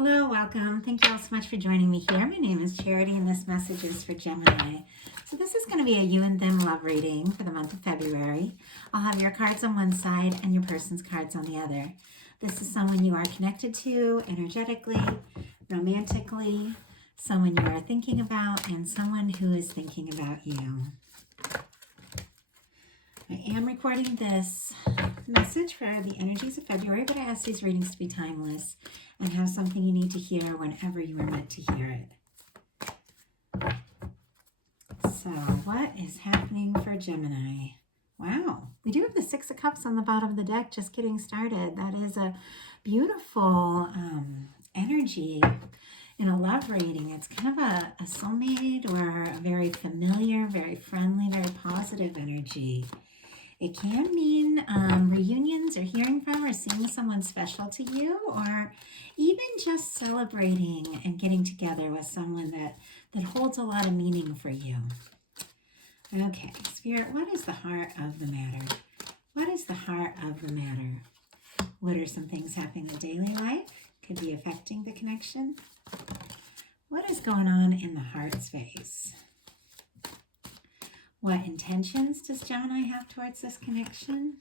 Hello, welcome. Thank you all so much for joining me here. My name is Charity and this message is for Gemini. So this is going to be a you and them love reading for the month of February. I'll have your cards on one side and your person's cards on the other. This is someone you are connected to energetically, romantically, someone you are thinking about, and someone who is thinking about you. I am recording this message for the energies of February, but I ask these readings to be timeless and have something you need to hear whenever you are meant to hear it. So, what is happening for Gemini? Wow, we do have the Six of Cups on the bottom of the deck, just getting started. That is a beautiful energy in a love reading. It's kind of a soulmate or a very familiar, very friendly, very positive energy. It can mean reunions or hearing from or seeing someone special to you, or even just celebrating and getting together with someone that holds a lot of meaning for you. Okay, Spirit, what is the heart of the matter? What is the heart of the matter? What are some things happening in daily life? Could be affecting the connection. What is going on in the heart space? What intentions does Gemini have towards this connection?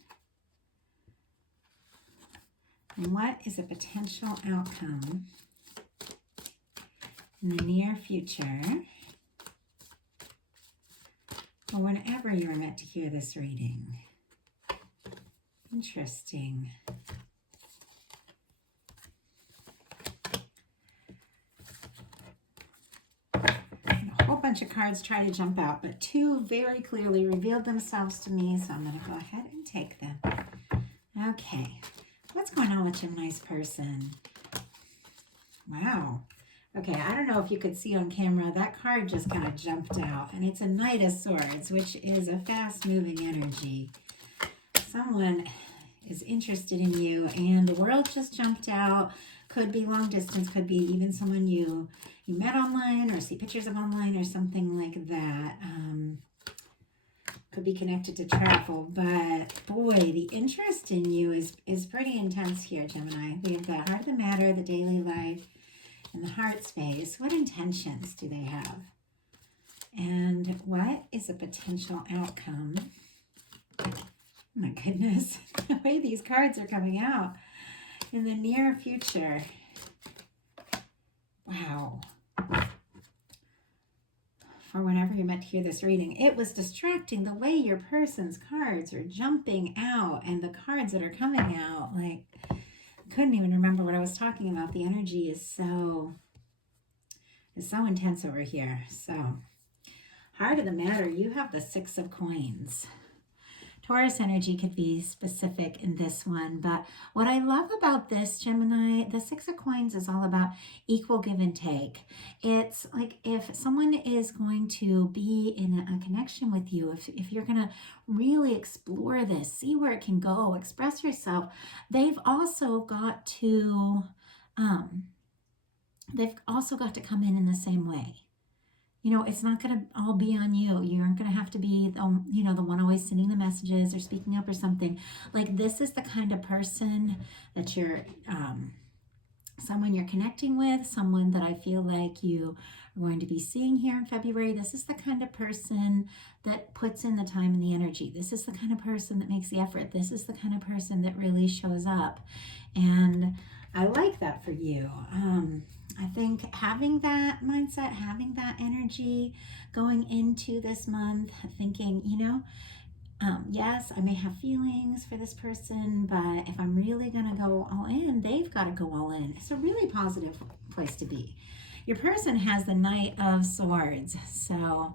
And what is a potential outcome in the near future, or whenever you are meant to hear this reading? Interesting. Bunch of cards try to jump out, but two very clearly revealed themselves to me, so I'm going to go ahead and take them. Okay, what's going on with Gemini's person? Wow. Okay, I don't know if you could see on camera, that card just kind of jumped out, and it's a Knight of Swords, which is a fast-moving energy. Someone is interested in you, and the world just jumped out. Could be long distance, could be even someone you met online or see pictures of online or something like that. Could be connected to travel, but boy, the interest in you is pretty intense here, Gemini. We have the heart of the matter, the daily life, and the heart space. What intentions do they have? And what is a potential outcome? Oh my goodness, the way these cards are coming out. In the near future. Wow. For whenever you're meant to hear this reading, it was distracting the way your person's cards are jumping out and the cards that are coming out. Like, I couldn't even remember what I was talking about. The energy is so intense over here. So, heart of the matter, you have the Six of Coins. Taurus energy could be specific in this one, but what I love about this, Gemini, the Six of Coins is all about equal give and take. It's like if someone is going to be in a connection with you, if you're going to really explore this, see where it can go, express yourself, they've also got to come in the same way. You know, it's not going to all be on you. You aren't going to have to be, the one always sending the messages or speaking up or something. Like, this is the kind of person that you're, someone you're connecting with, someone that I feel like you are going to be seeing here in February. This is the kind of person that puts in the time and the energy. This is the kind of person that makes the effort. This is the kind of person that really shows up. And I like that for you. I think having that mindset, having that energy going into this month, thinking, yes, I may have feelings for this person, but if I'm really going to go all in, they've got to go all in. It's a really positive place to be. Your person has the Knight of Swords, so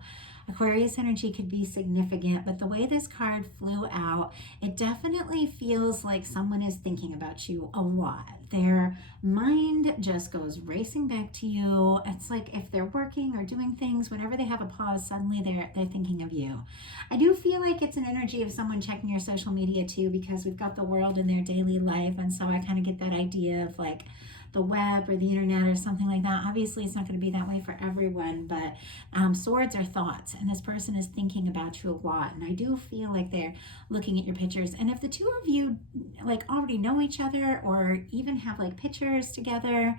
Aquarius energy could be significant, but the way this card flew out, it definitely feels like someone is thinking about you a lot. Their mind just goes racing back to you. It's like if they're working or doing things, whenever they have a pause, suddenly they're thinking of you. I do feel like it's an energy of someone checking your social media too, because we've got the world in their daily life, and so I kind of get that idea of like the web or the internet or something like that. Obviously, it's not going to be that way for everyone, but swords are thoughts, and this person is thinking about you a lot. And I do feel like they're looking at your pictures. And if the two of you like already know each other or even have like pictures together,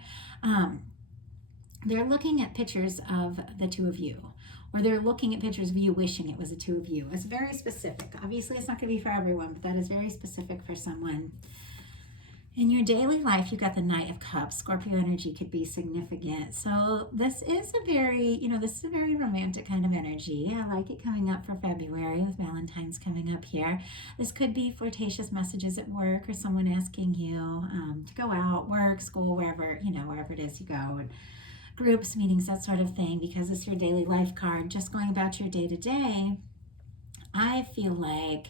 they're looking at pictures of the two of you, or they're looking at pictures of you wishing it was the two of you. It's very specific. Obviously, it's not going to be for everyone, but that is very specific for someone. In your daily life, you got the Knight of Cups. Scorpio energy could be significant. So this is a very, this is a very romantic kind of energy. I like it coming up for February with Valentine's coming up here. This could be flirtatious messages at work or someone asking you to go out, work, school, wherever, wherever it is you go. And groups, meetings, that sort of thing, because it's your daily life card. Just going about your day-to-day, I feel like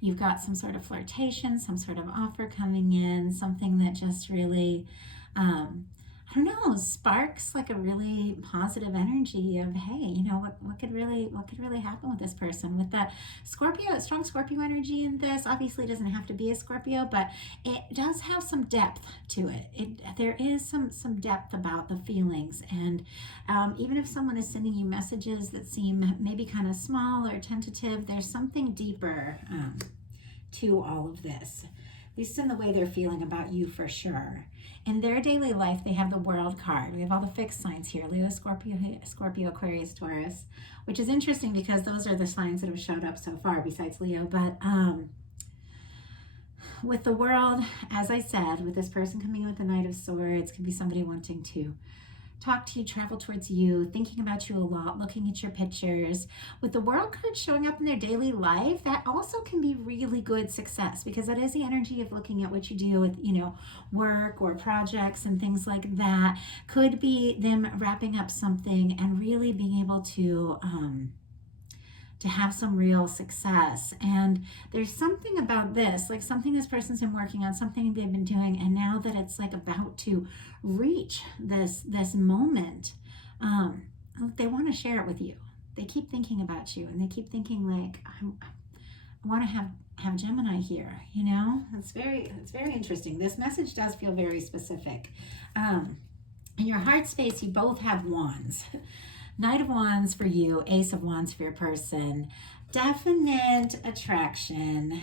you've got some sort of flirtation, some sort of offer coming in, something that just really, I don't know, sparks like a really positive energy of, hey, what could really happen with this person? With that Scorpio, strong Scorpio energy in this, obviously it doesn't have to be a Scorpio, but it does have some depth to it. There is some depth about the feelings, and even if someone is sending you messages that seem maybe kind of small or tentative, there's something deeper to all of this. At least in the way they're feeling about you, for sure. In their daily life, they have the World card. We have all the fixed signs here: Leo, Scorpio, Aquarius, Taurus, which is interesting because those are the signs that have showed up so far besides Leo. But with the World, as I said, with this person coming in with the Knight of Swords, can be somebody wanting to talk to you, travel towards you, thinking about you a lot, looking at your pictures. With the World card showing up in their daily life, that also can be really good success, because that is the energy of looking at what you do with, work or projects and things like that. Could be them wrapping up something and really being able to have some real success. And there's something about this, like something this person's been working on, something they've been doing, and now that it's like about to reach this moment, they want to share it with you. They keep thinking about you, and they keep thinking like, I want to have Gemini here. It's very interesting. This message does feel very specific. In your heart space, you both have wands. Knight of Wands for you, Ace of Wands for your person. Definite attraction.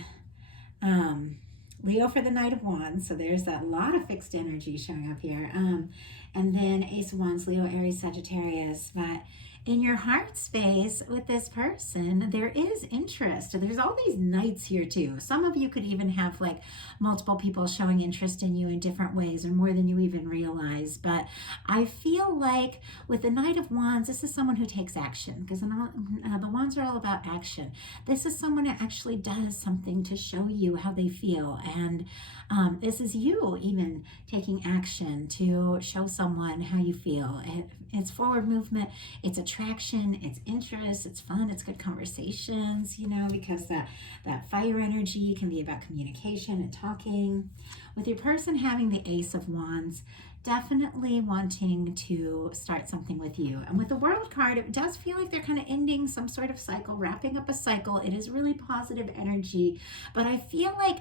Leo for the Knight of Wands, so there's that lot of fixed energy showing up here. And then Ace of Wands, Leo, Aries, Sagittarius. But in your heart space with this person, there is interest. There's all these knights here too. Some of you could even have like multiple people showing interest in you in different ways, or more than you even realize. But I feel like with the Knight of Wands, this is someone who takes action, because the wands are all about action. This is someone that actually does something to show you how they feel. And this is you even taking action to show someone how you feel. It's forward movement, it's attraction, it's interest, it's fun, it's good conversations, because that fire energy can be about communication and talking. With your person having the Ace of Wands, definitely wanting to start something with you. And with the World card, it does feel like they're kind of ending some sort of cycle, wrapping up a cycle. It is really positive energy, but I feel like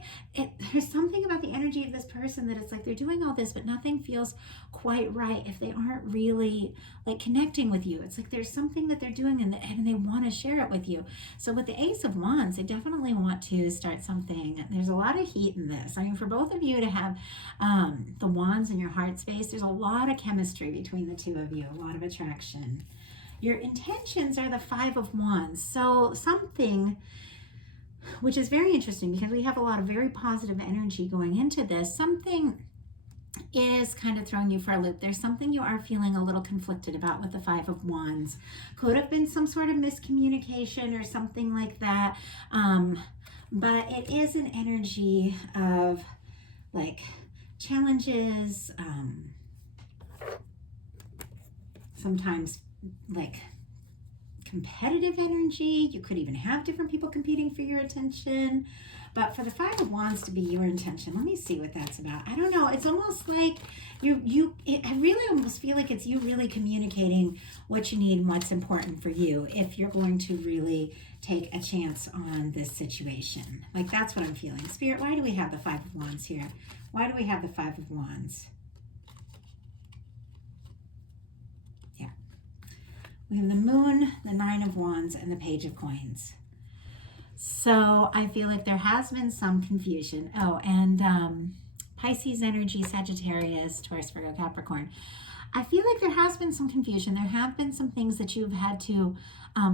there's something about the energy of this person that it's like they're doing all this, but nothing feels quite right if they aren't really like connecting with you. It's like there's something that they're doing and they want to share it with you. So with the Ace of Wands, they definitely want to start something. There's a lot of heat in this. I mean, for both of you to have the wands in your heart space, there's a lot of chemistry between the two of you, a lot of attraction. Your intentions are the Five of Wands. So something which is very interesting, because we have a lot of very positive energy going into this. Something is kind of throwing you for a loop. There's something you are feeling a little conflicted about with the Five of Wands. Could have been some sort of miscommunication or something like that. But it is an energy of like challenges, sometimes like competitive energy. You could even have different people competing for your attention. But for the Five of Wands to be your intention, let me see what that's about. I don't know. It's almost like I really almost feel like it's you really communicating what you need and what's important for you if you're going to really take a chance on this situation. Like, that's what I'm feeling. Spirit, why do we have the Five of Wands here? Why do we have the Five of Wands? We have the Moon, the Nine of Wands, and the Page of Coins. So I feel like there has been some confusion. Oh, and Pisces energy, Sagittarius, Taurus, Virgo, Capricorn. I feel like there has been some confusion. There have been some things that you've had to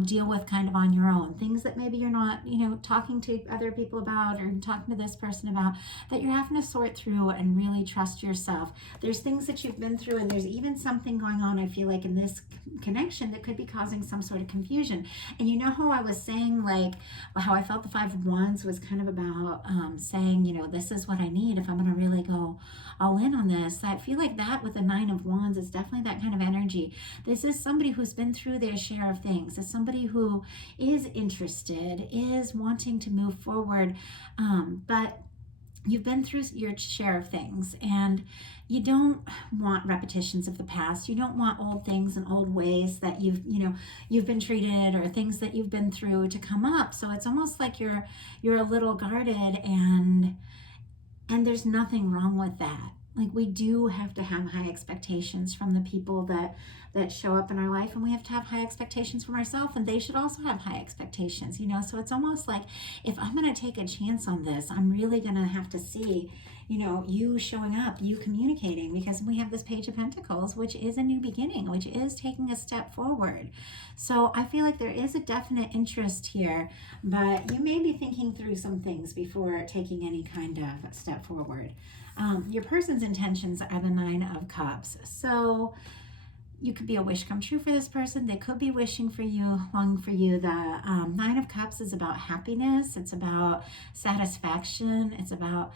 deal with kind of on your own. Things that maybe you're not, talking to other people about or talking to this person about, that you're having to sort through and really trust yourself. There's things that you've been through, and there's even something going on, I feel like, in this connection that could be causing some sort of confusion. And you know how I was saying, like, how I felt the Five of Wands was kind of about saying, this is what I need if I'm going to really go all in on this. I feel like that with the Nine of Wands is definitely that kind of energy. This is somebody who's been through their share of things. It's somebody who is interested, is wanting to move forward, but you've been through your share of things, and you don't want repetitions of the past. You don't want old things and old ways that you've been treated, or things that you've been through to come up. So it's almost like you're a little guarded, and there's nothing wrong with that. Like, we do have to have high expectations from the people that show up in our life, and we have to have high expectations from ourselves, and they should also have high expectations, so it's almost like, if I'm going to take a chance on this, I'm really going to have to see you showing up, you communicating, because we have this Page of Pentacles, which is a new beginning, which is taking a step forward. So I feel like there is a definite interest here, but you may be thinking through some things before taking any kind of step forward. Your person's intentions are the Nine of Cups. So you could be a wish come true for this person. They could be wishing for you, longing for you. The Nine of Cups is about happiness. It's about satisfaction. It's about,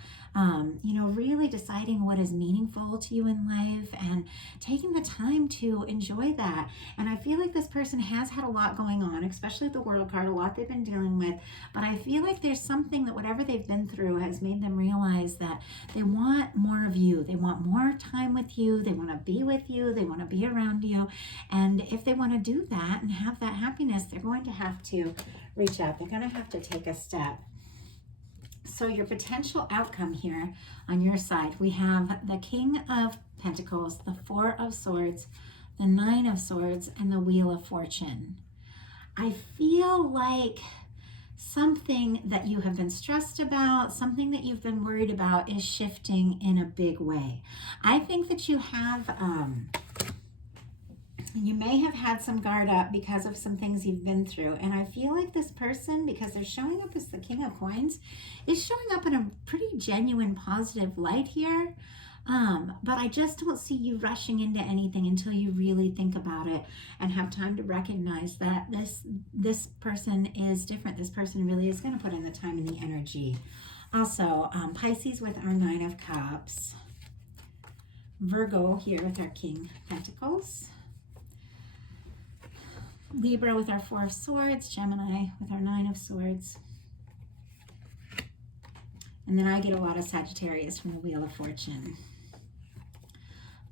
really deciding what is meaningful to you in life and taking the time to enjoy that. And I feel like this person has had a lot going on, especially with the World card, a lot they've been dealing with. But I feel like there's something that whatever they've been through has made them realize that they want more of you. They want more time with you. They want to be with you. They want to be around you. And if they want to do that and have that happiness, they're going to have to reach out. They're going to have to take a step. So your potential outcome here on your side, we have the King of Pentacles, the Four of Swords, the Nine of Swords, and the Wheel of Fortune. I feel like something that you have been stressed about, something that you've been worried about, is shifting in a big way. I think that you have, you may have had some guard up because of some things you've been through. And I feel like this person, because they're showing up as the King of Coins, is showing up in a pretty genuine, positive light here. But I just don't see you rushing into anything until you really think about it and have time to recognize that this person is different. This person really is going to put in the time and the energy. Also, Pisces with our Nine of Cups. Virgo here with our King of Pentacles. Libra with our Four of Swords. Gemini with our Nine of Swords. And then I get a lot of Sagittarius from the Wheel of Fortune.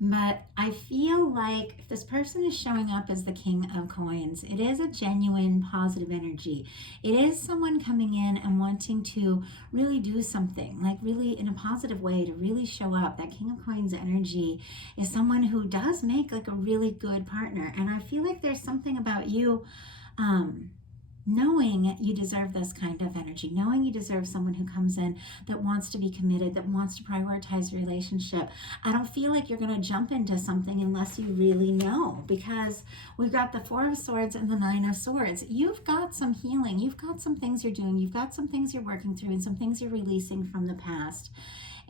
But I feel like if this person is showing up as the King of Coins, it is a genuine positive energy. It is someone coming in and wanting to really do something, like really in a positive way, to really show up. That King of Coins energy is someone who does make like a really good partner. And I feel like there's something about you knowing you deserve this kind of energy, knowing you deserve someone who comes in that wants to be committed, that wants to prioritize a relationship. I don't feel like you're going to jump into something unless you really know, because we've got the Four of Swords and the Nine of Swords. You've got some healing. You've got some things you're doing. You've got some things you're working through and some things you're releasing from the past.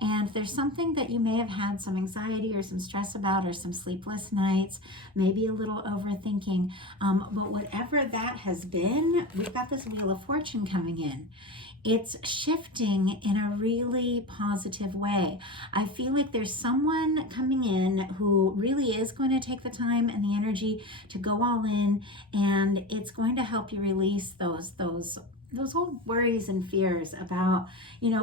And there's something that you may have had some anxiety or some stress about, or some sleepless nights, maybe a little overthinking. But whatever that has been, we've got this Wheel of Fortune coming in. It's shifting in a really positive way. I feel like there's someone coming in who really is going to take the time and the energy to go all in, and it's going to help you release those old worries and fears about,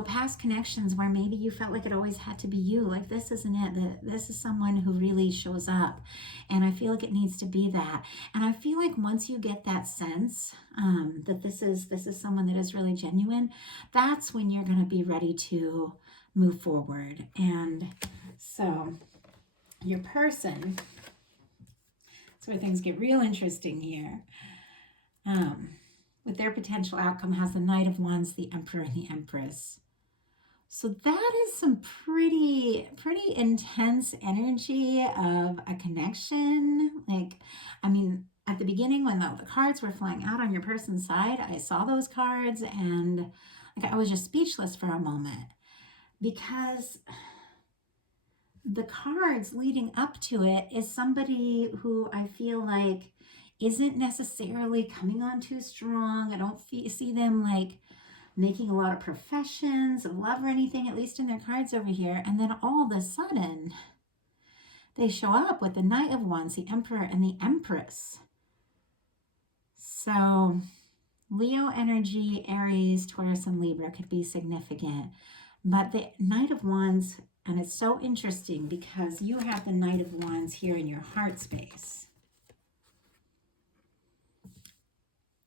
past connections where maybe you felt like it always had to be you. Like, this isn't it. This is someone who really shows up. And I feel like it needs to be that. And I feel like once you get that sense that this is someone that is really genuine, that's when you're going to be ready to move forward. And so your person That's where things get real interesting here. With their potential outcome has the Knight of Wands, the Emperor, and the Empress. So that is some pretty intense energy of a connection. Like, I mean, at the beginning when the cards were flying out on your person's side, I saw those cards and like I was just speechless for a moment, because the cards leading up to it is somebody who I feel like isn't necessarily coming on too strong. I don't see them like making a lot of professions of love or anything, at least in their cards over here. And then all of a sudden, they show up with the Knight of Wands, the Emperor, and the Empress. So Leo energy, Aries, Taurus, and Libra could be significant. But the Knight of Wands, and it's so interesting because you have the Knight of Wands here in your heart space,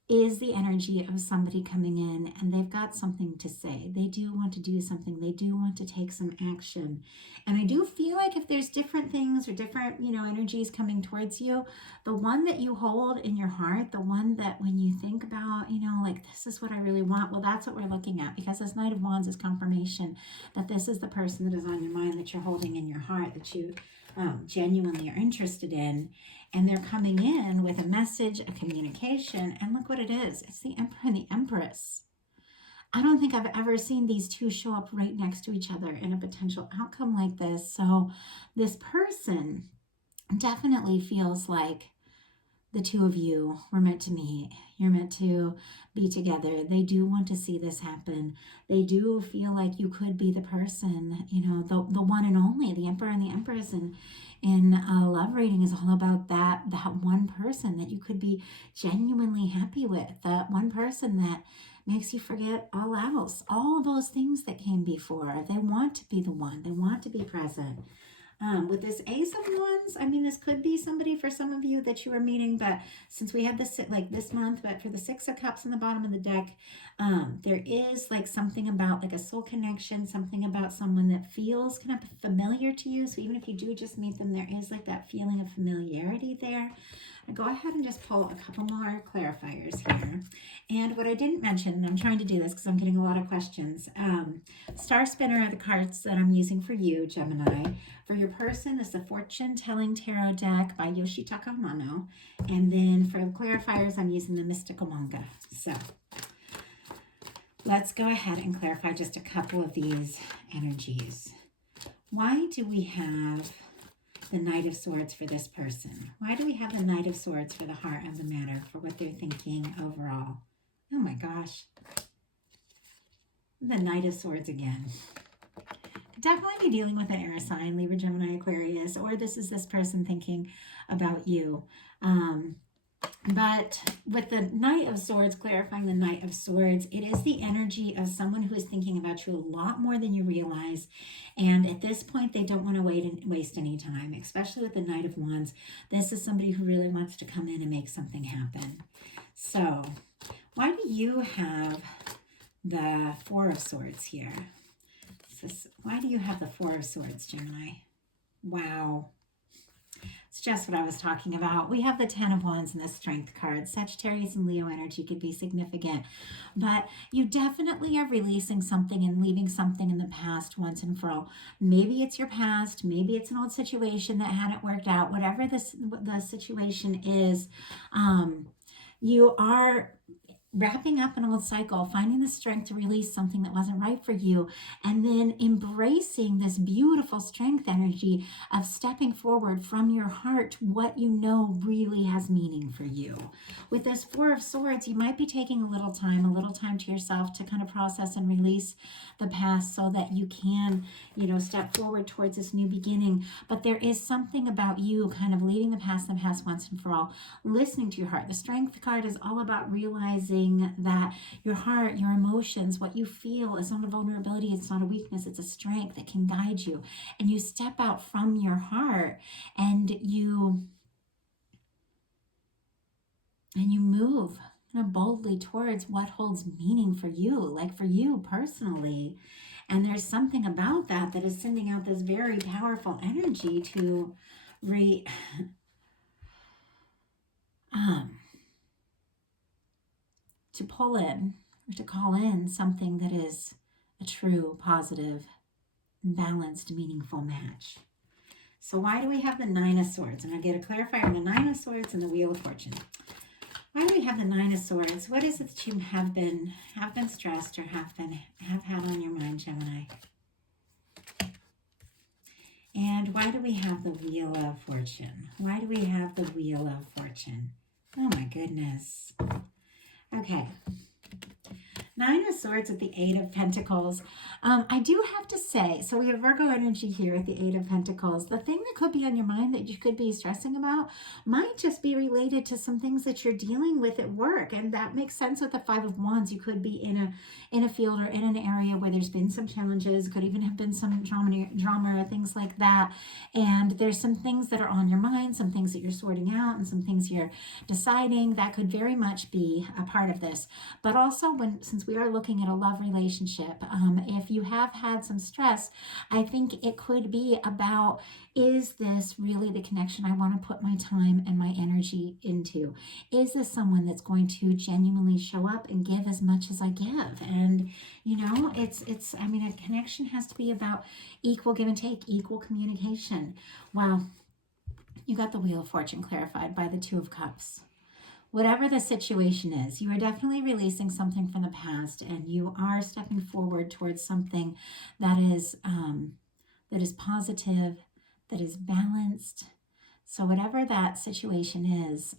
is the energy of somebody coming in and they've got something to say. They do want to do something. They do want to take some action. And I do feel like if there's different things or different, energies coming towards you, the one that you hold in your heart, the one that when you think about, like this is what I really want, well, that's what we're looking at, because this Knight of Wands is confirmation that this is the person that is on your mind, that you're holding in your heart, that you genuinely are interested in. And they're coming in with a message, a communication, and look what it is. It's the Emperor and the Empress. I don't think I've ever seen these two show up right next to each other in a potential outcome like this. So this person definitely feels like the two of you were meant to meet. You're meant to be together. They do want to see this happen. They do feel like you could be the person, the one and only, the Emperor and the Empress. And in a love reading is all about that one person that you could be genuinely happy with, that one person that makes you forget all else, all those things that came before. They want to be the one. They want to be present. With this Ace of Wands, I mean, this could be somebody for some of you that you are meeting, but since we had this like this month, but for the Six of Cups in the bottom of the deck, there is like something about like a soul connection, something about someone that feels kind of familiar to you. So even if you do just meet them, there is like that feeling of familiarity there. I'll go ahead and just pull a couple more clarifiers here. And what I didn't mention, and I'm trying to do this because I'm getting a lot of questions, Star Spinner are the cards that I'm using for you, Gemini. For your person, this is the Fortune Telling Tarot deck by Yoshitaka Amano. And then for the clarifiers, I'm using the Mystical Manga. So let's go ahead and clarify just a couple of these energies. Why do we have the Knight of Swords for this person? Why do we have the Knight of Swords for the heart of the matter, for what they're thinking overall? Oh my gosh. The Knight of Swords again. Definitely be dealing with an air sign, Libra, Gemini, Aquarius, or this is this person thinking about you. But with the Knight of Swords, clarifying the Knight of Swords, it is the energy of someone who is thinking about you a lot more than you realize. And at this point, they don't want to waste any time, especially with the Knight of Wands. This is somebody who really wants to come in and make something happen. So why do you have the Four of Swords here? Why do you have the Four of Swords, Gemini? Wow. It's just what I was talking about. We have the Ten of Wands and the Strength card. Sagittarius and Leo energy could be significant. But you definitely are releasing something and leaving something in the past once and for all. Maybe it's your past. Maybe it's an old situation that hadn't worked out. Whatever the situation is, you are wrapping up an old cycle, finding the strength to release something that wasn't right for you, and then embracing this beautiful strength energy of stepping forward from your heart, what you know really has meaning for you. With this Four of Swords, you might be taking a little time to yourself to kind of process and release the past so that you can, step forward towards this new beginning. But there is something about you kind of leaving the past once and for all, listening to your heart. The Strength card is all about realizing that your heart, your emotions, what you feel is not a vulnerability, it's not a weakness, it's a strength that can guide you. And you step out from your heart and you move boldly towards what holds meaning for you, like for you personally. And there's something about that is sending out this very powerful energy to um, to pull in or to call in something that is a true, positive, balanced, meaningful match. So why do we have the Nine of Swords? I'm going to get a clarifier on the Nine of Swords and the Wheel of Fortune. Why do we have the Nine of Swords? What is it that you have been stressed or have had on your mind, Gemini? And why do we have the Wheel of Fortune? Why do we have the Wheel of Fortune? Oh my goodness. Okay. Nine of Swords with the Eight of Pentacles. I do have to say, so we have Virgo energy here at the Eight of Pentacles. The thing that could be on your mind that you could be stressing about might just be related to some things that you're dealing with at work. And that makes sense with the Five of Wands. You could be in a field or in an area where there's been some challenges, could even have been some drama or things like that. And there's some things that are on your mind, some things that you're sorting out and some things you're deciding. That could very much be a part of this. But also, since we are looking at a love relationship, if you have had some stress, I think it could be about, is this really the connection I want to put my time and my energy into? Is this someone that's going to genuinely show up and give as much as I give? And you know, I mean, a connection has to be about equal give and take, equal communication. Well, you got the Wheel of Fortune clarified by the Two of Cups. Whatever the situation is, you are definitely releasing something from the past, and you are stepping forward towards something that is positive, that is balanced. So whatever that situation is,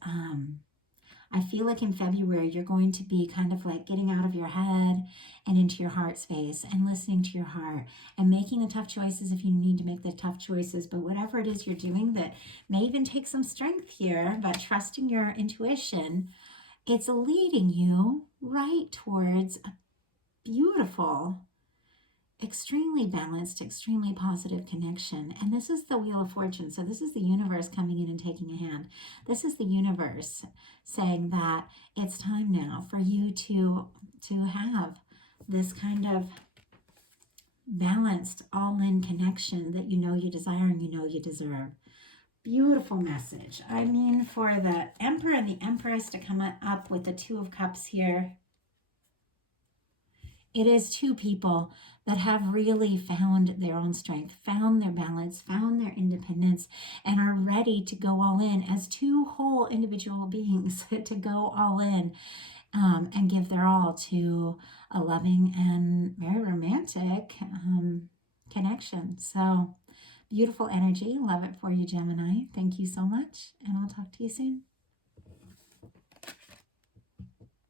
I feel like in February, you're going to be kind of like getting out of your head and into your heart space and listening to your heart and making the tough choices if you need to make the tough choices. But whatever it is you're doing that may even take some strength here, but trusting your intuition, it's leading you right towards a beautiful, extremely balanced, extremely positive connection. And this is the Wheel of Fortune. So this is the universe coming in and taking a hand. This is the universe saying that it's time now for you to have this kind of balanced, all-in connection that you know you desire and you know you deserve. Beautiful message. I mean, for the Emperor and the Empress to come up with the Two of Cups here, it is two people that have really found their own strength, found their balance, found their independence, and are ready to go all in as two whole individual beings to go all in and give their all to a loving and very romantic connection. So beautiful energy. Love it for you, Gemini. Thank you so much, and I'll talk to you soon.